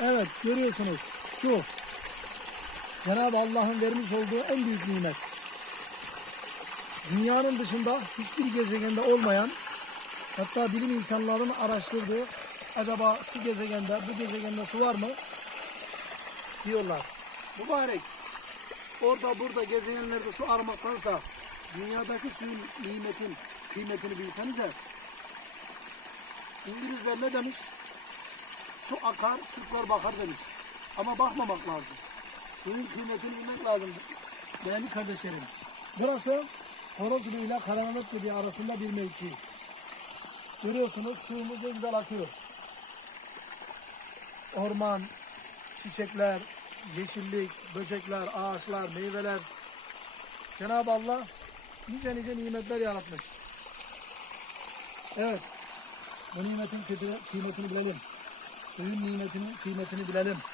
Evet görüyorsunuz su. Cenab-ı Allah'ın vermiş olduğu en büyük nimet. Dünyanın dışında hiçbir gezegende olmayan hatta bilim insanlarının araştırdığı acaba şu gezegende bu gezegende su var mı diyorlar. Mübarek orada burada gezegenlerde su aramaktansa dünyadaki suyun nimetin kıymetini bilsenize İngilizler ne demiş? Su akar, Türkler bakar demiş. Ama bakmamak lazım. Suyun kıymetini bilmek lazım. Değerli kardeşlerim. Burası Horozlu ile Karanlık gibi arasında bir mevki. Görüyorsunuz suyumuz ne güzel akıyor. Orman, çiçekler, yeşillik, böcekler, ağaçlar, meyveler. Cenab-ı Allah nice nice nimetler yaratmış. Evet. Bu nimetin kıymetini bilelim. Suyun nimetinin kıymetini bilelim.